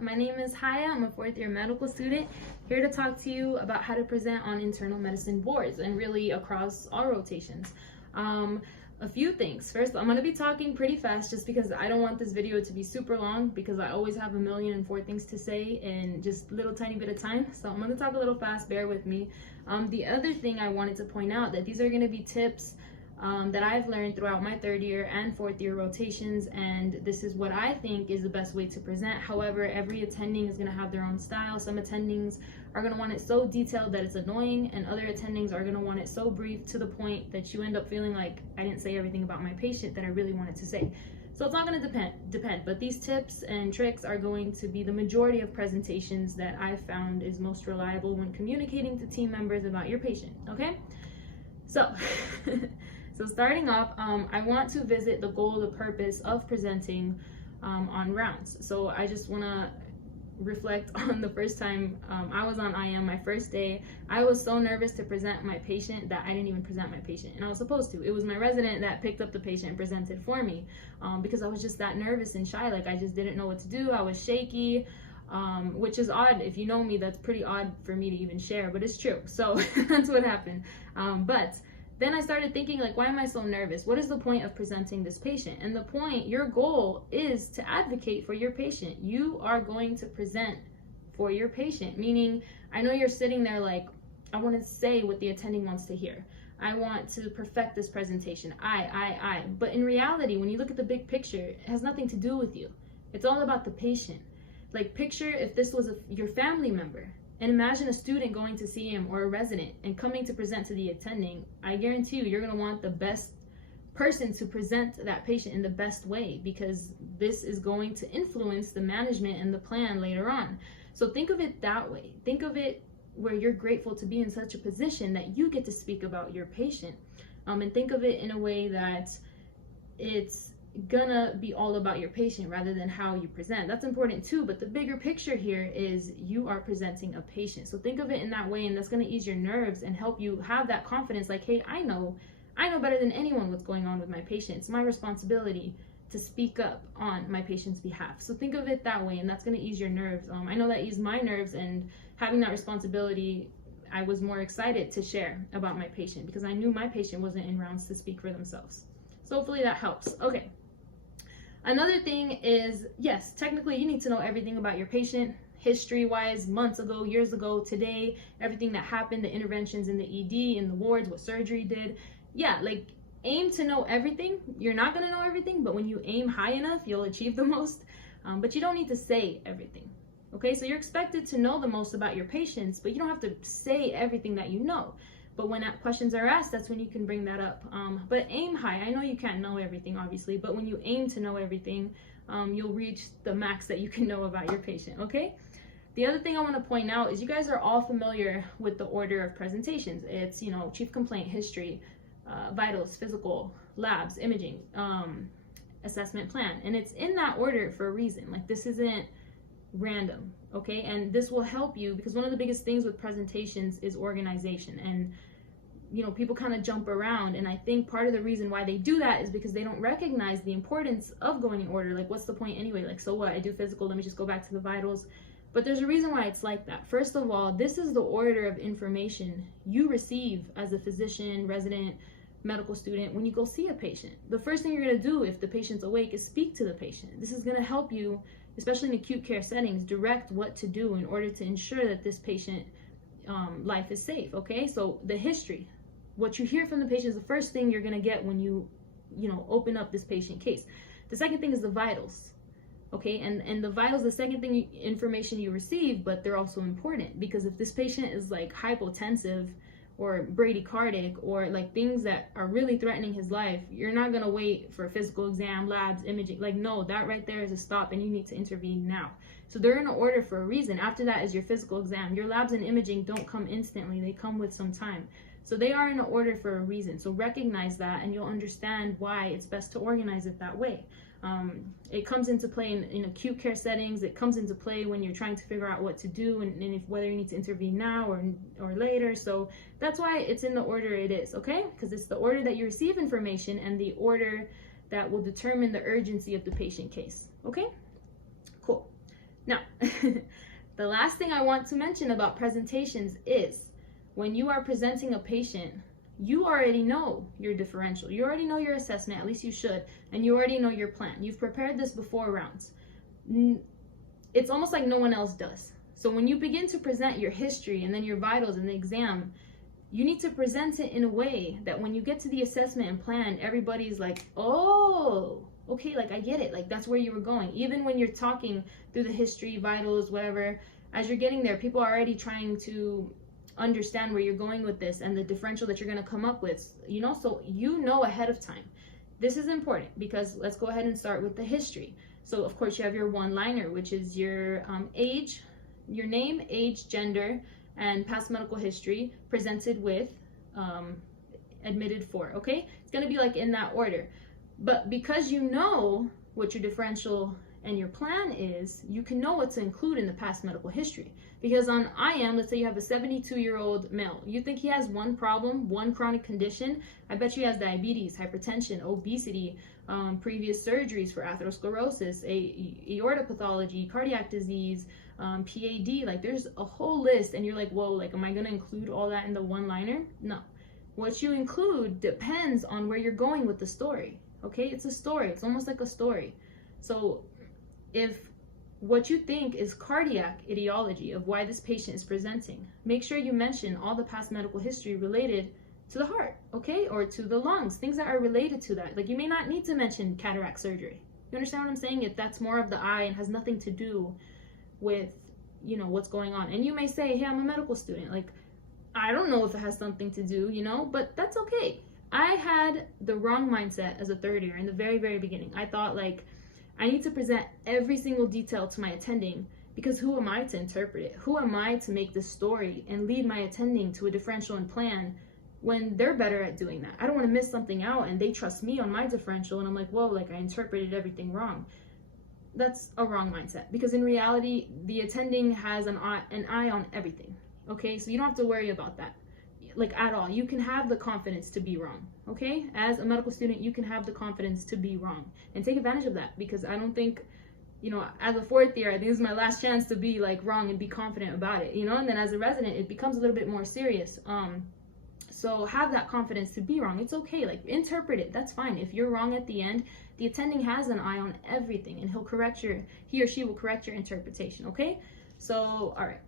My name is Haya. I'm a fourth year medical student here to talk to you about how to present on internal medicine boards and really across all rotations. A few things. First, I'm going to be talking pretty fast just because I don't want this video to be super long because I always have 1,000,004 things to say in just a little tiny bit of time. So I'm going to talk a little fast, bear with me. The other thing I wanted to point out that these are going to be tips that I've learned throughout my third year and fourth year rotations, and this is what I think is the best way to present. However, every attending is going to have their own style. Some attendings are going to want it so detailed that it's annoying, and other attendings are going to want it so brief to the point that you end up feeling like I didn't say everything about my patient that I really wanted to say. So it's all going to depend, but these tips and tricks are going to be the majority of presentations that I've found is most reliable when communicating to team members about your patient, okay? So So starting off, I want to visit the goal, the purpose of presenting on rounds. So I just want to reflect on the first time I was on IM, my first day. I was so nervous to present my patient that I didn't even present my patient, and I was supposed to. It was my resident that picked up the patient and presented for me because I was just that nervous and shy. Like, I just didn't know what to do. I was shaky. Which is odd. If you know me, that's pretty odd for me to even share, but it's true. So that's what happened. But then I started thinking, like, why am I so nervous? What is the point of presenting this patient? And the point, your goal is to advocate for your patient. You are going to present for your patient, meaning I know you're sitting there like, I want to say what the attending wants to hear. I want to perfect this presentation. I. But in reality, when you look at the big picture, it has nothing to do with you. It's all about the patient. Like, picture if this was your family member. And imagine a student going to see him, or a resident, and coming to present to the attending. I guarantee you're going to want the best person to present that patient in the best way, because this is going to influence the management and the plan later on. So think of it that way. Think of it where you're grateful to be in such a position that you get to speak about your patient. And think of it in a way that it's gonna be all about your patient rather than how you present. That's important too, but the bigger picture here is you are presenting a patient. So think of it in that way, and that's gonna ease your nerves and help you have that confidence, like, hey, I know better than anyone what's going on with my patient. It's my responsibility to speak up on my patient's behalf. So think of it that way, and that's gonna ease your nerves. I know that eased my nerves, and having that responsibility, I was more excited to share about my patient because I knew my patient wasn't in rounds to speak for themselves. So hopefully that helps. Okay. Another thing is, yes, technically you need to know everything about your patient, history-wise, months ago, years ago, today, everything that happened, the interventions in the ED, in the wards, what surgery did. Yeah, like, aim to know everything. You're not going to know everything, but when you aim high enough, you'll achieve the most. But you don't need to say everything. Okay, so you're expected to know the most about your patients, but you don't have to say everything that you know. But when questions are asked, that's when you can bring that up. But aim high. I know you can't know everything, obviously, but when you aim to know everything, you'll reach the max that you can know about your patient, okay? The other thing I want to point out is you guys are all familiar with the order of presentations. It's, chief complaint, history, vitals, physical, labs, imaging, assessment plan. And it's in that order for a reason. Like, this isn't random, okay? And this will help you because one of the biggest things with presentations is organization, and people kind of jump around, and I think part of the reason why they do that is because they don't recognize the importance of going in order. Like, what's the point anyway? Like, so what? I do physical, let me just go back to the vitals. But there's a reason why it's like that. First of all, this is the order of information you receive as a physician, resident, medical student when you go see a patient. The first thing you're going to do if the patient's awake is speak to the patient. This is going to help you, especially in acute care settings, direct what to do in order to ensure that this patient life is safe, okay? So the history, what you hear from the patient is the first thing you're gonna get when you open up this patient case. The second thing is the vitals, okay? And the vitals, the second thing, information you receive, but they're also important because if this patient is like hypotensive or bradycardic or like things that are really threatening his life, you're not gonna wait for a physical exam, labs, imaging. Like, no, that right there is a stop and you need to intervene now. So they're in order for a reason. After that is your physical exam. Your labs and imaging don't come instantly, they come with some time. So they are in order for a reason. So recognize that and you'll understand why it's best to organize it that way. It comes into play in acute care settings. It comes into play when you're trying to figure out what to do and whether you need to intervene now or later. So that's why it's in the order it is, okay? Because it's the order that you receive information and the order that will determine the urgency of the patient case, okay? Cool. Now, the last thing I want to mention about presentations is when you are presenting a patient, you already know your differential. You already know your assessment, at least you should, and you already know your plan. You've prepared this before rounds. It's almost like no one else does. So when you begin to present your history and then your vitals in the exam, you need to present it in a way that when you get to the assessment and plan, everybody's like, oh, okay, like I get it. Like that's where you were going. Even when you're talking through the history, vitals, whatever, as you're getting there, people are already trying to understand where you're going with this and the differential that you're going to come up with, you know, so you know ahead of time. This is important because let's go ahead and start with the history. So of course you have your one-liner, which is your age, your name, age, gender, and past medical history presented with admitted for, okay? It's going to be like in that order. But because you know what your differential and your plan is, you can know what to include in the past medical history. Because on IM, let's say you have a 72-year-old male. You think he has one problem, one chronic condition. I bet you he has diabetes, hypertension, obesity, previous surgeries for atherosclerosis, aorta pathology, cardiac disease, PAD. Like there's a whole list and you're like, whoa, like am I going to include all that in the one-liner? No. What you include depends on where you're going with the story. Okay, it's a story. It's almost like a story. So if what you think is cardiac etiology of why this patient is presenting, make sure you mention all the past medical history related to the heart, okay, or to the lungs, things that are related to that. Like you may not need to mention cataract surgery. You understand what I'm saying? If that's more of the eye and has nothing to do with, you know, what's going on. And you may say, hey, I'm a medical student. Like, I don't know if it has something to do, you know, but that's okay. I had the wrong mindset as a third year in the very, very beginning. I thought like, I need to present every single detail to my attending because who am I to interpret it? Who am I to make this story and lead my attending to a differential and plan when they're better at doing that? I don't want to miss something out and they trust me on my differential and I'm like, whoa, like I interpreted everything wrong. That's a wrong mindset because in reality, the attending has an eye on everything. Okay, so you don't have to worry about that. Like at all. You can have the confidence to be wrong, okay? As a medical student, you can have the confidence to be wrong and take advantage of that because I don't think, you know, as a fourth year, I think this is my last chance to be like wrong and be confident about it, you know? And then as a resident, it becomes a little bit more serious. So have that confidence to be wrong. It's okay, like interpret it, that's fine. If you're wrong at the end, the attending has an eye on everything and he or she will correct your interpretation, okay? So, all right.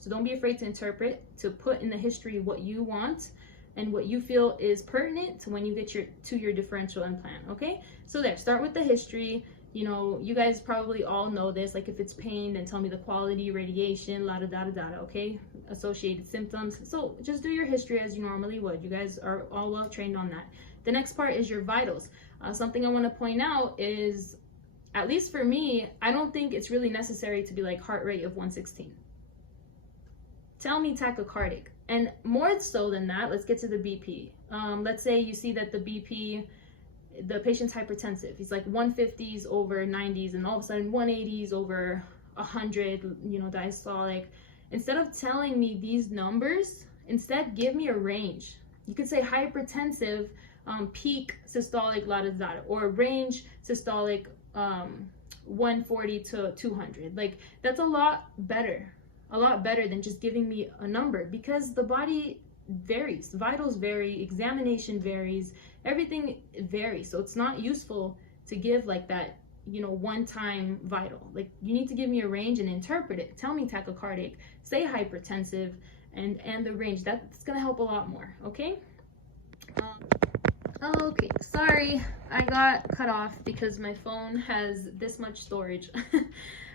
So don't be afraid to interpret, to put in the history what you want and what you feel is pertinent to when you get to your differential and plan, okay? So there, start with the history. You know, you guys probably all know this, like if it's pain, then tell me the quality, radiation, la da da da da, okay? Associated symptoms. So just do your history as you normally would. You guys are all well trained on that. The next part is your vitals. Something I want to point out is, at least for me, I don't think it's really necessary to be like heart rate of 116. Tell me tachycardic. And more so than that, let's get to the BP. Let's say you see that the BP, the patient's hypertensive. He's like 150s over 90s and all of a sudden 180s over 100, you know, diastolic. Instead of telling me these numbers, instead give me a range. You could say hypertensive, peak systolic, la da da, or range systolic 140 to 200. Like that's a lot better than just giving me a number because the body varies, vitals vary, examination varies, everything varies. So it's not useful to give like that, you know, one-time vital. Like you need to give me a range and interpret it. Tell me tachycardic, say hypertensive, and the range. That's gonna help a lot more, okay? Okay, sorry, I got cut off because my phone has this much storage.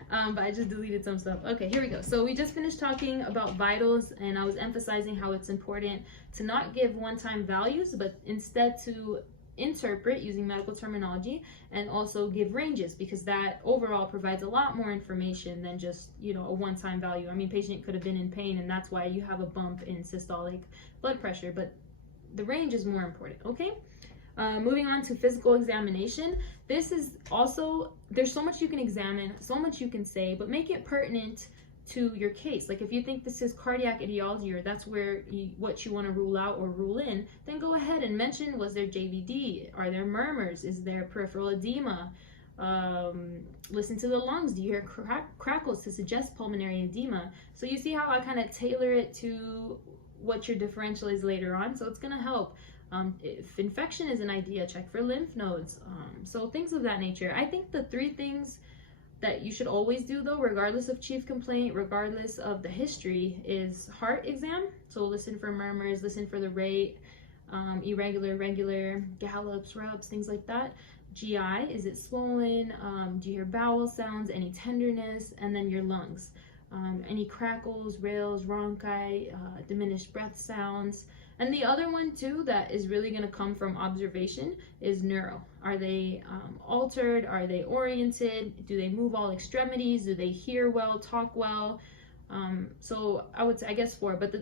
But I just deleted some stuff. Okay, here we go. So we just finished talking about vitals and I was emphasizing how it's important to not give one-time values, but instead to interpret using medical terminology and also give ranges because that overall provides a lot more information than just, you know, a one-time value. I mean, patient could have been in pain and that's why you have a bump in systolic blood pressure, but the range is more important, okay? Moving on to physical examination. This is also, there's so much you can examine, so much you can say, but make it pertinent to your case. Like if you think this is cardiac etiology or that's where what you want to rule out or rule in, then go ahead and mention, was there JVD? Are there murmurs? Is there peripheral edema? Listen to the lungs. Do you hear crackles to suggest pulmonary edema? So you see how I kind of tailor it to what your differential is later on. So it's going to help. If infection is an idea, check for lymph nodes. So things of that nature. I think the 3 things that you should always do, though, regardless of chief complaint, regardless of the history, is heart exam. So listen for murmurs, listen for the rate, irregular, regular, gallops, rubs, things like that. GI, is it swollen? Do you hear bowel sounds, any tenderness? And then your lungs, any crackles, rales, rhonchi, diminished breath sounds. And the other one too that is really going to come from observation is neuro. Are they altered? Are they oriented? Do they move all extremities? Do they hear well, talk well? So I would say, I guess 4, but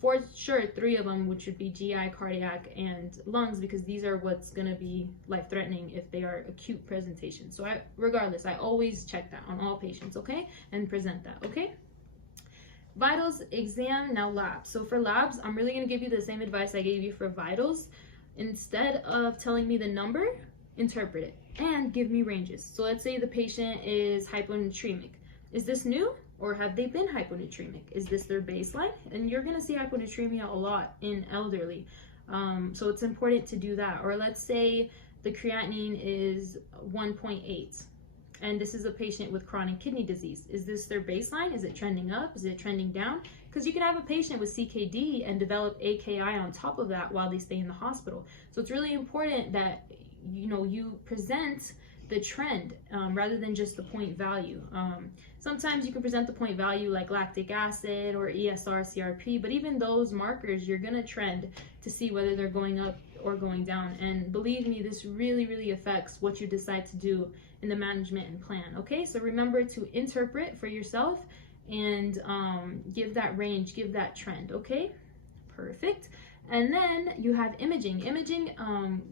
for sure 3 of them, which would be GI, cardiac, and lungs, because these are what's going to be life-threatening if they are acute presentation. So regardless, I always check that on all patients, okay? And present that, okay? Vitals, exam, now labs. So for labs, I'm really going to give you the same advice I gave you for vitals. Instead of telling me the number, interpret it and give me ranges. So let's say the patient is hyponatremic. Is this new, or have they been hyponatremic? Is this their baseline? And you're going to see hyponatremia a lot in elderly. So it's important to do that. Or let's say the creatinine is 1.8. And this is a patient with chronic kidney disease. Is this their baseline? Is it trending up? Is it trending down? Because you can have a patient with CKD and develop AKI on top of that while they stay in the hospital. So it's really important that you present the trend rather than just the point value. Sometimes you can present the point value like lactic acid or ESR, CRP, but even those markers, you're gonna trend to see whether they're going up or going down. And believe me, this really, really affects what you decide to do in the management and plan, okay? So remember to interpret for yourself and give that range, give that trend, okay? Perfect. And then you have imaging,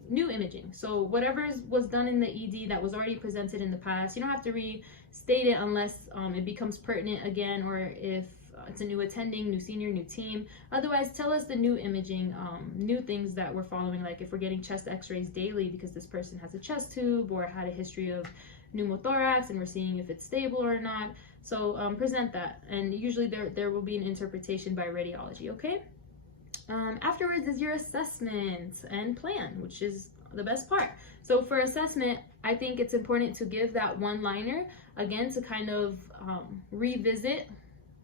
new imaging. So whatever was done in the ED that was already presented in the past, you don't have to restate it unless it becomes pertinent again, or if it's a new attending, new senior, new team. Otherwise, tell us the new imaging, new things that we're following, like if we're getting chest x-rays daily because this person has a chest tube or had a history of pneumothorax and we're seeing if it's stable or not. So present that, and usually there will be an interpretation by radiology, okay? Afterwards is your assessment and plan, which is the best part. So for assessment, I think it's important to give that one-liner, again, to kind of revisit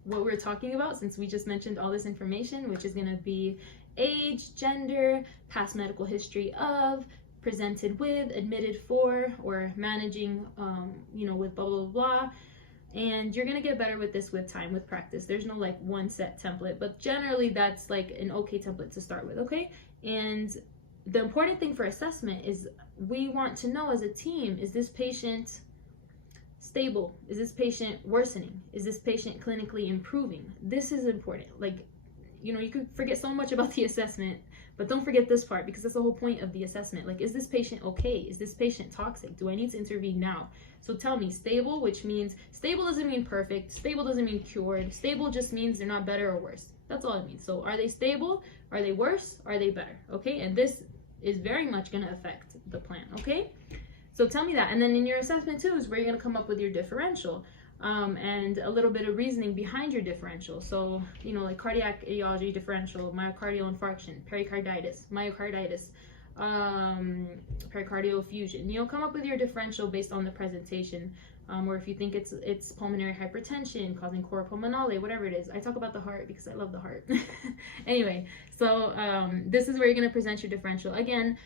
what we're talking about, since we just mentioned all this information, which is going to be age, gender, past medical history of, presented with, admitted for, or managing, with blah, blah, blah. And you're going to get better with this with time, with practice. There's no like one set template, but generally that's like an okay template to start with, okay? And the important thing for assessment is we want to know as a team, is this patient stable? Is this patient worsening? Is this patient clinically improving? This is important. Like, you could forget so much about the assessment, but don't forget this part, because that's the whole point of the assessment. Like, is this patient okay? Is this patient toxic? Do I need to intervene now? So tell me, stable, which means stable doesn't mean perfect. Stable doesn't mean cured. Stable just means they're not better or worse. That's all it means. So are they stable? Are they worse? Are they better? Okay, and this is very much going to affect the plan, okay? So tell me that. And then in your assessment too is where you're going to come up with your differential. And a little bit of reasoning behind your differential. So, like cardiac etiology differential, myocardial infarction, pericarditis, myocarditis, pericardial effusion. Come up with your differential based on the presentation, or if you think it's pulmonary hypertension causing cor pulmonale, whatever it is. I talk about the heart because I love the heart. Anyway, so this is where you're going to present your differential. Again,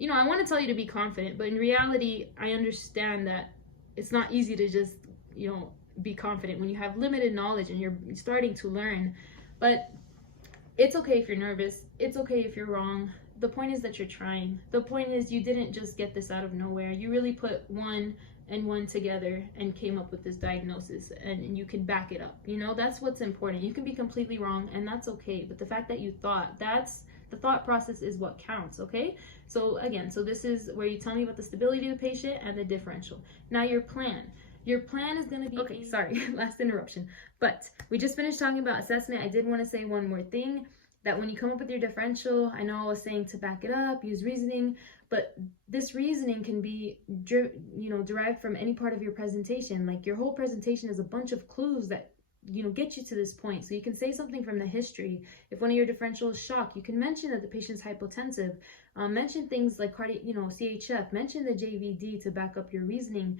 I want to tell you to be confident, but in reality, I understand that it's not easy to just be confident when you have limited knowledge and you're starting to learn. But it's okay if you're nervous. It's okay if you're wrong. The point is that you're trying. The point is you didn't just get this out of nowhere. You really put one and one together and came up with this diagnosis, and you can back it up. That's what's important. You can be completely wrong, and that's okay. But the fact that you thought, the thought process is what counts, okay? So again, this is where you tell me about the stability of the patient and the differential. Now your plan. Your plan is going to be... Okay, sorry, last interruption. But we just finished talking about assessment. I did want to say one more thing, that when you come up with your differential, I know I was saying to back it up, use reasoning, But this reasoning can be, derived from any part of your presentation. Like your whole presentation is a bunch of clues that get you to this point. So you can say something from the history. If one of your differentials is shock, you can mention that the patient's hypotensive. Mention things like CHF. Mention the JVD to back up your reasoning.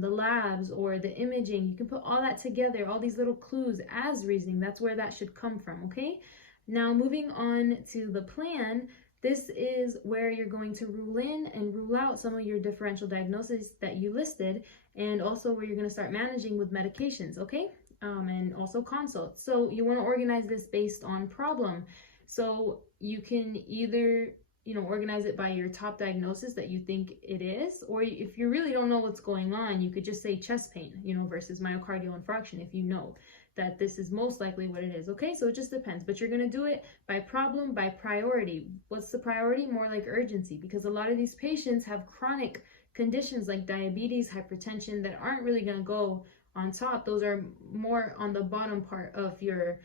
The labs or the imaging. You can put all that together, all these little clues as reasoning. That's where that should come from. Okay. Now moving on to the plan. This is where you're going to rule in and rule out some of your differential diagnoses that you listed, and also where you're going to start managing with medications, okay? And also consults. So you want to organize this based on problem. So you can either, organize it by your top diagnosis that you think it is, or if you really don't know what's going on, you could just say chest pain, versus myocardial infarction if you know that this is most likely what it is, okay? So it just depends, but you're gonna do it by problem, by priority. What's the priority? More like urgency, because a lot of these patients have chronic conditions like diabetes, hypertension that aren't really gonna go on top. Those are more on the bottom part of your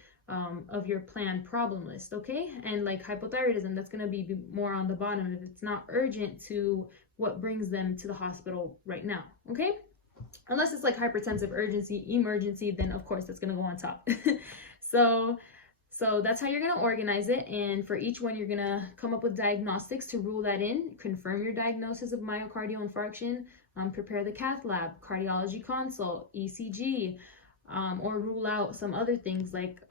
planned problem list, okay? And like hypothyroidism, that's gonna be more on the bottom if it's not urgent to what brings them to the hospital right now, okay? Unless it's like hypertensive urgency, emergency, then of course that's going to go on top. So that's how you're going to organize it. And for each one, you're going to come up with diagnostics to rule that in, confirm your diagnosis of myocardial infarction, prepare the cath lab, cardiology consult, ECG, or rule out some other things like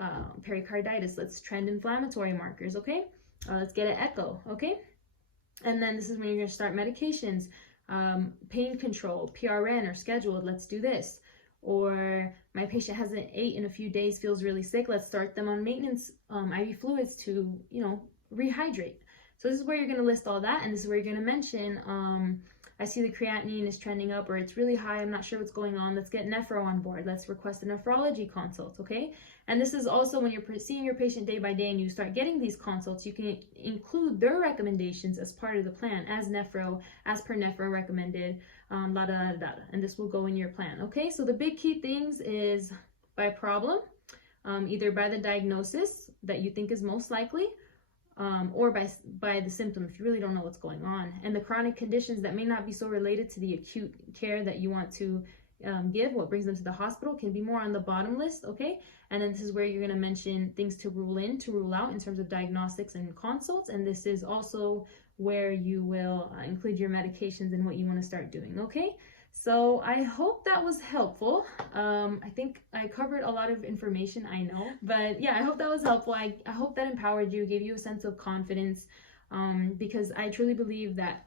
pericarditis. Let's trend inflammatory markers, okay? Let's get an echo, okay? And then this is when you're going to start medications. Pain control, PRN or scheduled, let's do this. Or my patient hasn't ate in a few days, feels really sick, let's start them on maintenance IV fluids to, rehydrate. So this is where you're going to list all that, and this is where you're going to mention, I see the creatinine is trending up, or it's really high, I'm not sure what's going on, let's get nephro on board, let's request a nephrology consult, okay? And this is also when you're seeing your patient day by day and you start getting these consults, you can include their recommendations as part of the plan, as per nephro recommended, and this will go in your plan, okay? So the big key things is by problem, either by the diagnosis that you think is most likely, or by the symptom if you really don't know what's going on, and the chronic conditions that may not be so related to the acute care that you want to give, what brings them to the hospital, can be more on the bottom list, okay? And then this is where you're going to mention things to rule in, to rule out in terms of diagnostics and consults, and this is also where you will include your medications and what you want to start doing, okay? So I hope that was helpful. I think I covered a lot of information, I know, but yeah, I hope that was helpful. I hope that empowered you, gave you a sense of confidence, because I truly believe that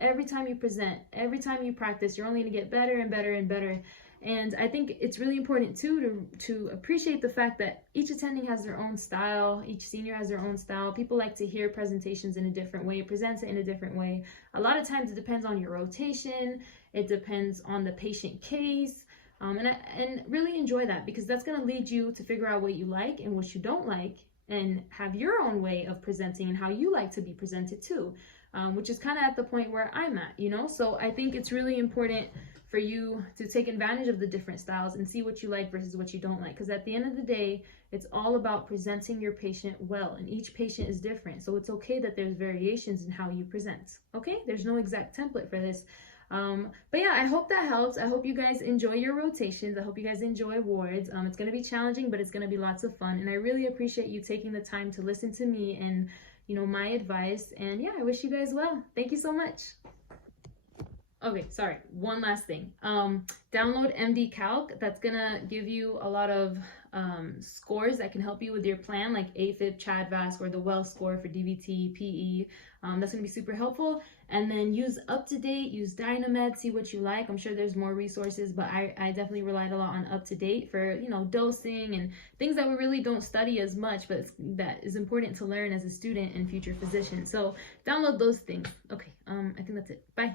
every time you present, every time you practice, you're only going to get better and better and better. And I think it's really important too to appreciate the fact that each attending has their own style, each senior has their own style. People like to hear presentations in a different way, present it in a different way. A lot of times it depends on your rotation, it depends on the patient case, and really enjoy that, because that's going to lead you to figure out what you like and what you don't like, and have your own way of presenting and how you like to be presented too, which is kind of at the point where I'm at, So I think it's really important for you to take advantage of the different styles and see what you like versus what you don't like, because at the end of the day, it's all about presenting your patient well, and each patient is different, so it's okay that there's variations in how you present, okay? There's no exact template for this. But yeah, I hope that helps. I hope you guys enjoy your rotations. I hope you guys enjoy wards. It's going to be challenging, but it's going to be lots of fun, and I really appreciate you taking the time to listen to me and my advice. And yeah, I wish you guys well. Thank you so much. Okay, sorry, one last thing. Download MD Calc. That's gonna give you a lot of scores that can help you with your plan, like AFib, CHA2DS2-VASc, or the Wells score for DVT, PE. That's gonna be super helpful. And then use UpToDate, use Dynamed, see what you like. I'm sure there's more resources, but I definitely relied a lot on UpToDate for, dosing and things that we really don't study as much, but that is important to learn as a student and future physician. So download those things. Okay, I think that's it. Bye.